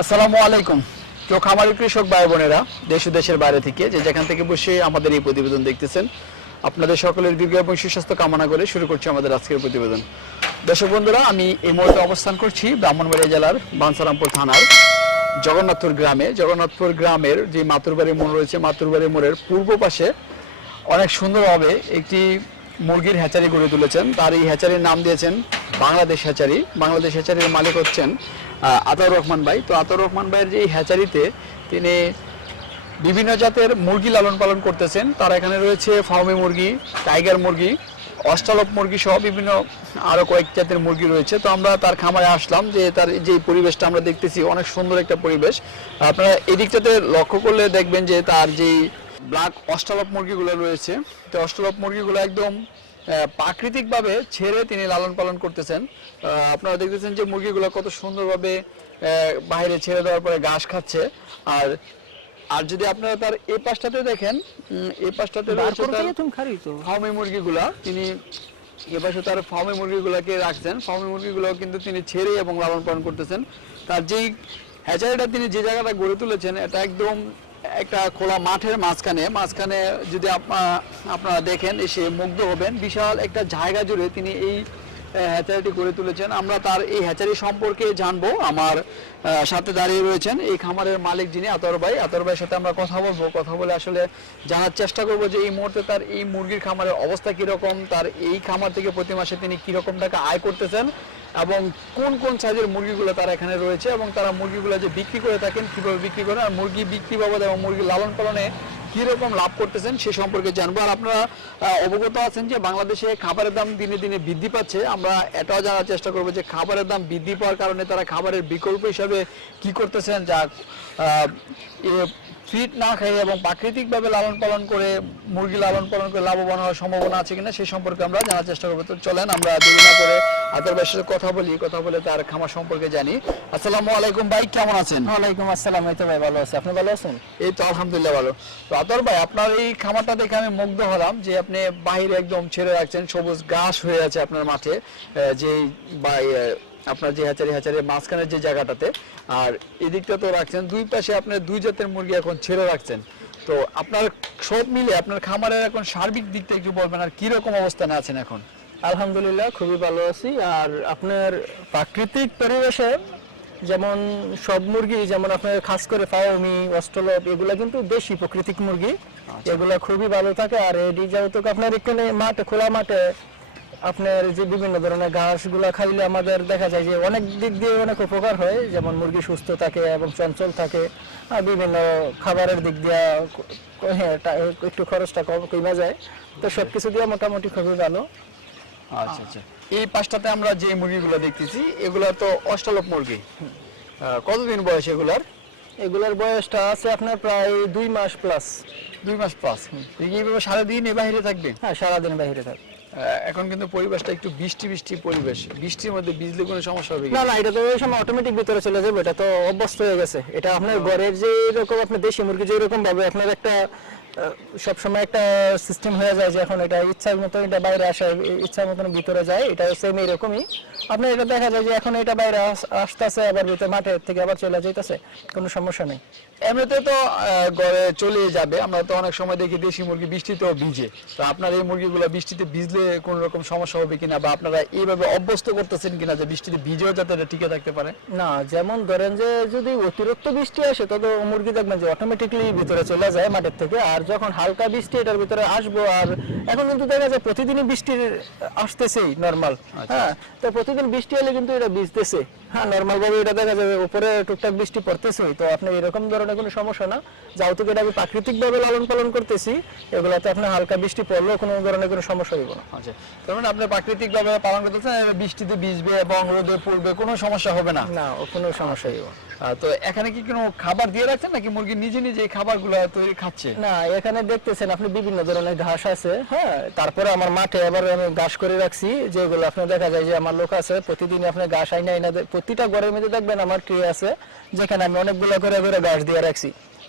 আসসালামু আলাইকুম। কেউ খামারি কৃষক ভাই বোনেরা, দেশ দেশের বাইরে থেকে যে যেখান থেকে বসে আমাদের এই প্রতিবেদন দেখতেছেন, আপনাদের সকলের দীর্ঘ এবং সুস্বাস্থ্য কামনা করে শুরু করছি আমাদের আজকের প্রতিবেদন। দর্শক বন্ধুরা, আমি এই মুহূর্তে অবস্থান করছি ব্রাহ্মণবাড়িয়া জেলার বাঞ্ছারামপুর থানার জগন্নাথপুর গ্রামে। জগন্নাথপুর গ্রামের যে মাতুরবাড়ি মোড় রয়েছে, মাতুরবাড়ি মোড়ের পূর্ব পাশে অনেক সুন্দরভাবে একটি মুরগির হ্যাচারি গড়ে তুলেছেন। তার এই হ্যাচারির নাম দিয়েছেন বাংলাদেশ হ্যাচারি। বাংলাদেশ হ্যাচারির মালিক হচ্ছেন আতাউর রহমান ভাই। তো আতাউর রহমান ভাইয়ের যে হ্যাচারিতে তিনি বিভিন্ন জাতের মুরগি লালন পালন করতেছেন। তার এখানে রয়েছে ফার্মি মুরগি, টাইগার মুরগি অস্ট্রালপ মুরগি সহ বিভিন্ন আরও কয়েক জাতের মুরগি রয়েছে। তো আমরা তার খামারে আসলাম যে তার যে পরিবেশটা আমরা দেখতেছি, অনেক সুন্দর একটা পরিবেশ। আপনারা এদিকটাতে লক্ষ্য করলে দেখবেন যে তার যেই ব্ল্যাক অস্ট্রালপ মুরগিগুলো রয়েছে, তো অস্ট্রালপ মুরগিগুলো একদম প্রাকৃতিকভাবে ছেড়ে তিনি লালন পালন করতেছেন। আপনারা দেখতেছেন যে মুরগিগুলো কত সুন্দরভাবে বাইরে ছেড়ে দেওয়ার পরে ঘাস খাচ্ছে। আর আর যদি আপনারা তার এই পাশটাতে দেখেন এই পাশটাতে ফার্মি মুরগিগুলা। তিনি এপাশে তার ফার্মি মুরগিগুলাকে রাখছেন। ফার্মি মুরগিগুলো কিন্তু তিনি ছেড়ে এবং লালন পালন করতেছেন। তার যেই হ্যাচারিটা তিনি যে জায়গাটা গড়ে তুলেছেন এটা একদম একটা খোলা মাঠের মাঝখানে মাঝখানে যদি আপনারা দেখেন এসে মুগ্ধ হবেন, বিশাল একটা জায়গা জুড়ে তিনি এই হ্যাচারিটি গড়ে তুলেছেন। আমরা তার এই হ্যাচারি সম্পর্কে জানব। আমার সাথে দাঁড়িয়ে রয়েছেন এই খামারের মালিক যিনি আতর ভাই। আতর ভাইয়ের সাথে আমরা কথা বলব। কথা বলে আসলে জানার চেষ্টা করব যে এই মুহূর্তে তার এই মুরগির খামারের অবস্থা কীরকম, তার এই খামার থেকে প্রতি মাসে তিনি কীরকম টাকা আয় করতেছেন। এবং কোন কোন সাইজের মুরগিগুলো তারা এখানে রয়েছে এবং তারা মুরগিগুলো যে বিক্রি করে থাকেন, কীভাবে বিক্রি করেন আর মুরগি বিক্রি বাবদ এবং মুরগি লালন পালনে কীরকম লাভ করতেছেন সে সম্পর্কে জানব। আর আপনারা অবগত আছেন যে বাংলাদেশে খাবারের দাম দিনে দিনে বৃদ্ধি পাচ্ছে। আমরা এটাও জানার চেষ্টা করব যে খাবারের দাম বৃদ্ধি পাওয়ার কারণে তারা খাবারের বিকল্প হিসাবে কি করতেছেন? যা ফিট না খেয়ে এবং প্রাকৃতিকভাবে লালন পালন করে মুরগি লালন পালন করে লাভবান হওয়ার সম্ভাবনা আছে কিনা সেই সম্পর্কে আমরা জানার চেষ্টা করব। তো চলেন আমরা দেরি না করে আদর ভাইয়ের সাথে কথা বলি কথা বলে তার খামার সম্পর্কে জানি। আসসালামু আলাইকুম ভাই কেমন আছেন? ওয়ালাইকুম আসসালাম এই তো ভাই ভালো আছি। আপনি ভালো আছেন? এই তো আলহামদুলিল্লাহ ভালো। তো আতর ভাই আপনার এই খামারটা দেখে আমি মুগ্ধ হলাম যে আপনি বাইরে একদম ছেড়ে রাখছেন সবুজ ঘাস হয়ে আছে আপনার মাঠে যে আপনার যে হ্যাচারি হ্যাচারির মাঝখানের যে জায়গাটাতে আর এদিকটা তো রাখছেন দুই পাশে আপনার দুই জাতের মুরগি এখন ছেড়ে রাখছেন। তো আপনার সব মিলে আপনার খামারের এখন সার্বিক দিকটা একটু বলবেন আর কি রকম অবস্থানে আছেন এখন? আলহামদুলিল্লাহ খুবই ভালো আছি। আর আপনার প্রাকৃতিক পরিবেশে যেমন সব মুরগি যেমন আপনার খাস করে ফাওমি অস্ট্রলপ এগুলা কিন্তু দেশি প্রাকৃতিক মুরগি। এগুলা খুবই ভালো থাকে। আর এটি যেহেতু আপনার এখানে মাঠে খোলা মাঠে আপনার যে বিভিন্ন ধরনের ঘাসগুলা খাইলে আমাদের দেখা যায় যে অনেক দিক দিয়ে অনেক উপকার হয় যেমন মুরগি সুস্থ থাকে এবং চঞ্চল থাকে। আর বিভিন্ন খাবারের দিক দিয়ে হ্যাঁ একটু খরচটা কম কমে যায়। তো সব কিছু দিয়ে মোটামুটি খুবই ভালো। আচ্ছা আচ্ছা। এই পাঁচটাতে আমরা যে মুরগিগুলো দেখতেছি এগুলা তো অষ্টালক মুরগি। কতদিন বয়স এগুলার? এগুলোর বয়সটা আছে আপনার প্রায় দুই মাস প্লাস দুই মাস প্লাস এইভাবে সারাদিন এ বাইরে থাকবে? হ্যাঁ সারাদিন বাইরে থাকে আহ, এখন কিন্তু পরিবেশটা একটু বৃষ্টি বৃষ্টি পরিবেশ। বৃষ্টির মধ্যে বিজলি কোনো সমস্যা হবে? না না এটা তো ওই সময় অটোমেটিক ভিতরে চলে যাবে এটা তো অভ্যস্ত হয়ে গেছে। এটা আপনার ঘরের যে এরকম আপনার দেশি মুরগি যে এরকম ভাবে আপনার একটা সব সময় একটা সিস্টেম হয়ে যায় যে এখন এটা ইচ্ছার মতো এটা বাইরে আসে ইচ্ছার মতন ভিতরে যায় এটা সেম এরকমই আপনার এটা দেখা যায় যে এখন এটা বাইরে আসতেছে আবার ভিতরে মাঠের থেকে আবার চলে যাইতেছে কোনো সমস্যা নেই। এমনিতে তো ঘরে চলে যাবে আমরা তো অনেক সময় দেখি দেশি মুরগি বৃষ্টিতেও ভিজে। তো আপনার এই মুরগিগুলো বৃষ্টিতে ভিজলে কোনো রকম সমস্যা হবে কিনা বা আপনারা এইভাবে অভ্যস্ত করতেছেন কিনা যে বৃষ্টিতে ভিজেও যাতে এটা টিকে থাকতে পারে? না যেমন ধরেন যে যদি অতিরিক্ত বৃষ্টি আসে তবে মুরগি দেখবেন যে অটোমেটিকলি ভিতরে চলে যায় মাঠের থেকে আর যখন হালকা বৃষ্টি এটার ভিতরে আসব আর এখন কিন্তু দেখা যায় প্রতিদিনই বৃষ্টি আসতেছেই নর্মাল হ্যাঁ তো প্রতিদিন বৃষ্টি হলে কিন্তু এটা ভিজতেছে। হ্যাঁ নর্মাল ভাবে এটা দেখা যাবে। উপরে টুকটাক বৃষ্টি পড়তেছে তো আপনি এরকম ধরনের কোনো সমস্যা না। এটা আমি প্রাকৃতিক ভাবে লালন পালন করতেছি এগুলাতে আপনার হালকা বৃষ্টি পড়লেও কোনো ধরনের কোনো সমস্যা হইব না। আচ্ছা তার মানে আপনি প্রাকৃতিক ভাবে পালন করতেছেন বৃষ্টিতে ভিজবে এবং রোদে পড়বে কোনো সমস্যা হবে না? না কোনো সমস্যা হইব তো এখানে কি কোনো খাবার দিয়ে রাখছেন নাকি মুরগি নিজে নিজে এই খাবারগুলো তৈরি খাচ্ছে? না এখানে দেখতেছেন আপনি বিভিন্ন ধরনের ঘাস আছে হ্যাঁ? তারপরে আমার মাঠে আবার আমি ঘাস করে রাখছি যেগুলো আপনি দেখা যায় যে আমার লোক আছে প্রতিদিন আপনি ঘাস আইনা আইনা প্রতিটা ঘরের মধ্যে দেখবেন আমার ট্রে আছে যেখানে আমি অনেকগুলো করে করে ঘাস দিয়ে রাখছি।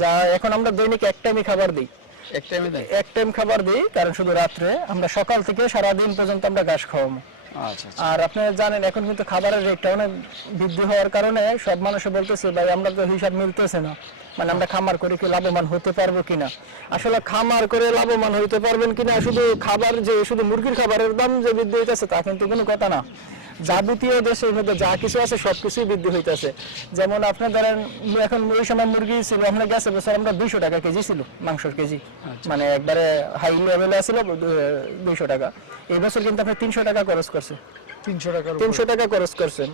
যা এখন আমরা দৈনিক এক টাইমই খাবার দিই। এক টাইমে দেয় এক টাইম খাবার দিই কারণ শুধু রাত্রে আমরা সকাল থেকে সারা দিন পর্যন্ত আমরা ঘাস খাওয়াবো। আচ্ছা আচ্ছা। আর আপনি জানেন এখন কিন্তু খাবারের রেটটা অনেক বৃদ্ধি হওয়ার কারণে সব মানুষে বলতেছে ভাই আমরা তো হিসাব মিলতেছে না। মানে আমরা খামার করে কি লাভবান হতে পারব কিনা? আসলে খামার করে লাভবান হইতে পারবেন কিনা শুধু খাবার যে শুধু মুরগির খাবারের দাম যে বৃদ্ধি হইতেছে তা কিন্তু কোনো কথা না। যাবতীয় দেশের মধ্যে যা কিছু আছে সবকিছুই বৃদ্ধি হইতেছে। যেমন আপনার ধরেন এখন ওই সময় মুরগি ছিল আপনার গেছে বছর আমরা দুইশো টাকা কেজি ছিল মাংসর কেজি। মানে একবারে হাই লেভেলে ছিল দুইশো টাকা। এই বছর কিন্তু আপনার তিনশো টাকা খরচ করছে। তিনশো টাকা তিনশো টাকা খরচ করছেন।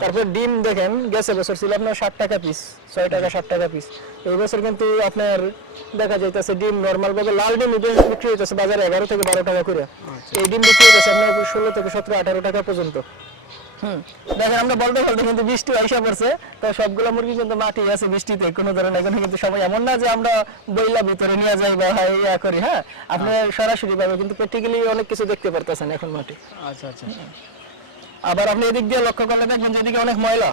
তারপর ডিম দেখেন গেছে বছর ছিল আপনার ষাট টাকা পিস ছয় টাকা ষাট টাকা পিস এই বছর কিন্তু আপনার দেখা যাইতেছে ডিম নর্মাল ভাবে লাল ডিম বিক্রি- হইতেছে বাজারে এগারো থেকে বারো টাকা করে। এই ডিম বিক্রি হইতেছে আপনার ষোলো থেকে সতেরো আঠারো টাকা পর্যন্ত। হুম দেখেন আমরা বলতে বলতে কিন্তু বৃষ্টি আইসা পড়ছে তো সবগুলো মুরগি কিন্তু মাটি আছে বৃষ্টিতে কোনো ধরনের এখানে কিন্তু সবাই এমন না যে আমরা বইলা ভিতরে নিয়ে যাই বা হয় ইয়া করি হ্যাঁ। আপনি সরাসরি ভাবে কিন্তু প্র্যাকটিক্যালি অনেক কিছু দেখতে পারতেছেন এখন মাঠে আচ্ছা আচ্ছা। আবার আপনি এদিক দিয়ে লক্ষ্য করলে দেখবেন যেদিকে অনেক ময়লা।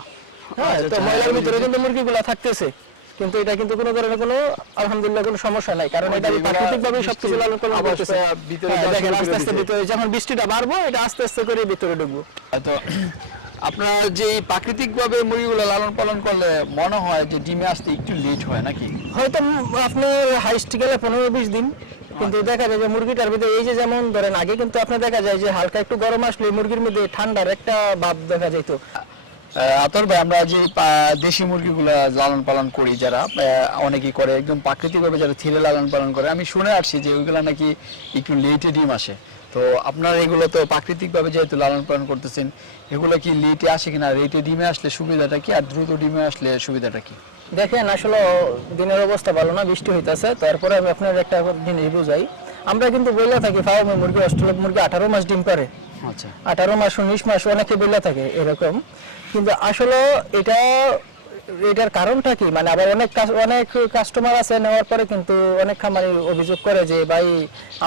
হ্যাঁ আচ্ছা, তো ময়লার হ্যাঁ, ভিতরে কিন্তু মুরগিগুলা থাকতেছে। কিন্তু এটা কিন্তু কোনো ধরনের কোনো আলহামদুলিল্লাহ কোনো সমস্যা নাই। কারণ এটা প্রাকৃতিক ভাবে সবকিছু লালন পালন করতেছে। হ্যাঁ, দেখেন আস্তে আস্তে ভিতরে যখন বৃষ্টিটা বাড়বো এটা আস্তে আস্তে করে ভিতরে ঢুকবো। তো আপনার যে প্রাকৃতিক ভাবে মুরগিগুলো লালন পালন করলে মনে হয় যে ডিমে আসতে একটু লেট হয় নাকি? হয়তো আপনার হাইস্ট গেলে পনেরো বিশ দিন। কিন্তু দেখা যায় যে মুরগিটার ভিতরে এই যে যেমন ধরেন, আগে কিন্তু আপনার দেখা যায় যে হালকা একটু গরম আসলে মুরগির মধ্যে ঠান্ডার একটা ভাব দেখা যেত আতর ভাই, আমরা যে দেশি মুরগিগুলো লালন পালন করি যারা অনেকেই করে, একদম প্রাকৃতিক ভাবে যারা ছেলে লালন পালন করে, আমি শুনে আসছি যে ওইগুলো নাকি একটু লেটে ডিম আসে। তো আপনার এগুলো তো প্রাকৃতিক ভাবে যেহেতু লালন পালন করতেছেন, এগুলো কি লেটে আসে কিনা? লেটে ডিমে আসলে সুবিধাটা কি? আর দ্রুত ডিমে আসলে সুবিধাটা কি? দেখেন আসলে দিনের অবস্থা ভালো না বৃষ্টি হইতেছে। তারপরে আমি আপনার একটা জিনিস বুঝাই। আমরা কিন্তু বললে থাকি ফার্মে মুরগি অস্ট্রেলিয়া মুরগি আঠারো মাস ডিম পারে। আচ্ছা। আঠারো মাস উনিশ মাস অনেকে বললে থাকে এরকম। কিন্তু আসলে এটা এটার কারণটা কি? মানে আবার অনেক অনেক কাস্টমার আছে নেওয়ার পরে কিন্তু অনেক খামারি অভিযোগ করে যে ভাই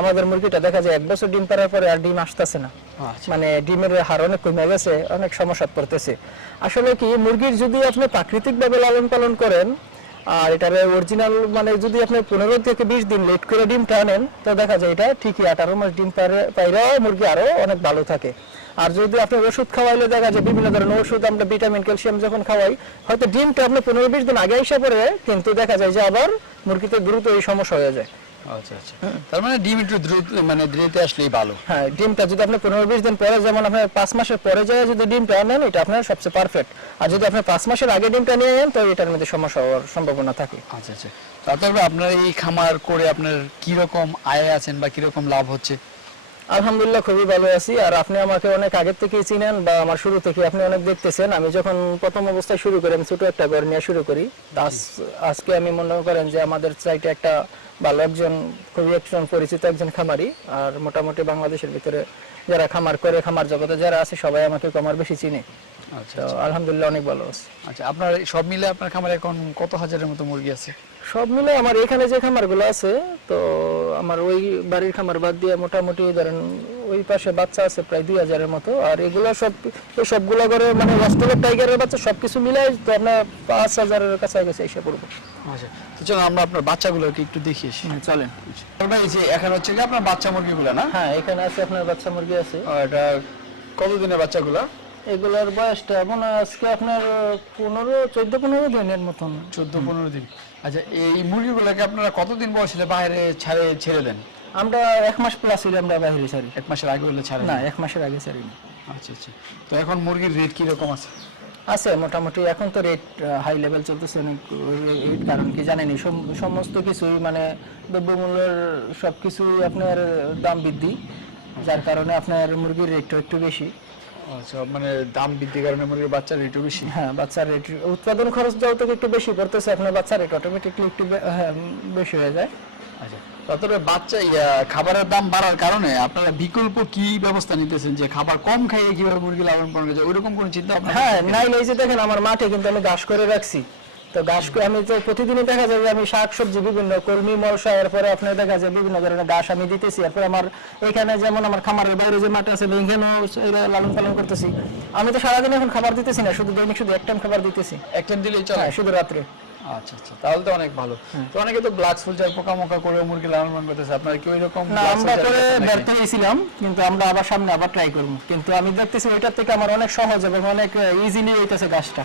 আমাদের মুরগিটা দেখা যায় এক বছর ডিম পারার পরে আর ডিম আসতেছে না। আচ্ছা। মানে ডিমের হার অনেক কমে গেছে অনেক সমস্যা পড়তেছে। আসলে কি মুরগির যদি আপনি প্রাকৃতিক ভাবে লালন পালন করেন আর এটার অরিজিনাল মানে যদি আপনি পনেরো থেকে বিশ দিন লেট করে ডিমটা আনেন তো দেখা যায় এটা ঠিকই আঠারো মাস ডিম পাইলেও মুরগি আরও অনেক ভালো থাকে। আর যদি আপনি ওষুধ খাওয়াইলে দেখা যায় বিভিন্ন ধরনের ওষুধ আমরা ভিটামিন ক্যালসিয়াম যখন খাওয়াই হয়তো ডিমটা আপনি পনেরো বিশ দিন আগে এসে পরে কিন্তু দেখা যায় যে আবার মুরগিতে দ্রুত এই সমস্যা হয়ে যায়। আচ্ছা আচ্ছা। তার মানে ডিম একটু দ্রুত মানে দেরিতে আসলেই ভালো। হ্যাঁ ডিমটা যদি আপনি পনেরো বিশ দিন পরে যেমন আপনার পাঁচ মাসের পরে যায় যদি ডিমটা নেন এটা আপনার সবচেয়ে পারফেক্ট আর যদি আপনি পাঁচ মাসের আগে ডিমটা নিয়ে নেন তো এটার মধ্যে সমস্যা হওয়ার সম্ভাবনা থাকে। আচ্ছা আচ্ছা। তারপরে আপনার এই খামার করে আপনার কীরকম আয় আছেন বা কীরকম লাভ হচ্ছে? আলহামদুলিল্লাহ খুবই ভালো আছি। আর আপনি আমাকে অনেক আগের থেকেই চিনেন বা আমার শুরু থেকে আপনি অনেক দেখতেছেন। আমি যখন প্রথম অবস্থায় শুরু করি আমি ছোট একটা ঘর নিয়ে শুরু করি। আজকে আমি মনে করেন যে আমাদের সাইটে একটা ভালো একজন খুবই একজন পরিচিত একজন খামারি। আর মোটামুটি বাংলাদেশের ভিতরে যারা খামার করে খামার জগতে যারা আছে সবাই আমাকে কমার বেশি চিনে। আচ্ছা আলহামদুলিল্লাহ অনেক ভালো আছে। আচ্ছা আপনার সব মিলে আপনার খামারে এখন কত হাজারের মতো মুরগি আছে? সব মিলে আমার এখানে যে খামারগুলো আছে তো আমার ওই বাড়ির খামার বাদ দিয়ে মোটামুটি ধরেন ওই পাশে বাচ্চা আছে প্রায় দুই হাজারের মতো। আর এগুলো সব এই সবগুলো করে মানে অস্ট্রেলিয়ার টাইগারের বাচ্চা সবকিছু মিলাই তো আপনার পাঁচ হাজারের কাছাকাছি এসে পড়ব। আচ্ছা তো চলো আমরা আপনার বাচ্চাগুলোকে একটু দেখি আসি চলেন। এই যে এখন হচ্ছে কি আপনার বাচ্চা মুরগিগুলো না? হ্যাঁ এখানে আছে আপনার বাচ্চা মুরগি আছে। এটা কতদিনের বাচ্চাগুলো? এগুলোর বয়সটা মনে আজকে আপনার পনেরো চোদ্দ পনেরো দিনের মতন। চোদ্দ পনেরো দিন। আচ্ছা এই মুরগিগুলোকে আপনারা কতদিন বয়স বাইরে ছাড়ে ছেড়ে দেন? আমরা এক মাস প্লাস হলে আমরা বাইরে ছাড়ি। এক মাসের আগে হলে ছাড়ে না এক মাসের আগে ছাড়ি না। আচ্ছা আচ্ছা। তো এখন মুরগির রেট কি রকম আছে? আছে মোটামুটি এখন তো রেট হাই লেভেল চলতেছে অনেক রেট কারণ কি জানেনি সমস্ত কিছুই মানে দ্রব্যমূল্যের সব কিছুই আপনার দাম বৃদ্ধি যার কারণে আপনার মুরগির রেটটা একটু বেশি। আচ্ছা মানে দাম বৃদ্ধির কারণে বাচ্চার রেট বেশি? হ্যাঁ বাচ্চার রেট উৎপাদন খরচ যত একটু বেশি পড়তেছে আপনার বাচ্চার রেট অটোমেটিকলি একটু হ্যাঁ, বেশি হয়ে যায়। আচ্ছা তারপরে বাচ্চা খাবারের দাম বাড়ার কারণে আপনারা বিকল্প কি ব্যবস্থা নিতেছেন যে খাবার কম খাইয়ে কীভাবে মুরগি লালন পালন করা যায়? ওইরকম কোনো চিন্তা হ্যাঁ নাই নাই যে দেখেন আমার মাঠে কিন্তু আমি ঘাস করে রাখছি। তো ঘাস আমি তো প্রতিদিনই দেখা যায় যে আমি শাক সবজি বিভিন্ন কলমি মলসা এরপরে আপনার দেখা যায় বিভিন্ন ধরনের ঘাস আমি দিতেছি। এরপরে আমার এখানে যেমন আমার খামারের বাইরে যে মাঠ আছে এখানেও লালন পালন করতেছি। আমি তো সারাদিন এখন খাবার দিতেছি না শুধু দৈনিক শুধু এক টাইম খাবার দিতেছি। এক টাইম দিলেই চলে? হ্যাঁ শুধু রাত্রে। আচ্ছা আচ্ছা তাহলে তো অনেক ভালো। তো অনেকে তো ব্লাড ফুলচার পোকা করে মুরগি লালন পালন করতেছে। আপনার কি ওই রকম না আমরা করে ব্যর্থ হয়েছিলাম কিন্তু আমরা আবার সামনে আবার ট্রাই করব। কিন্তু আমি দেখতেছি ওইটার থেকে আমার অনেক সহজ এবং অনেক ইজিলি হইতেছে গাছটা।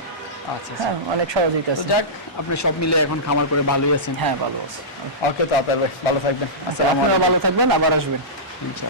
হ্যাঁ অনেক সহজ তো যাক আপনি সব মিলে এখন খামার করে ভালোই আছেন। হ্যাঁ ভালো আছে। ওকে তো আপনার ভালো থাকবেন। আচ্ছা আপনারা ভালো থাকবেন আবার আসবেন। আচ্ছা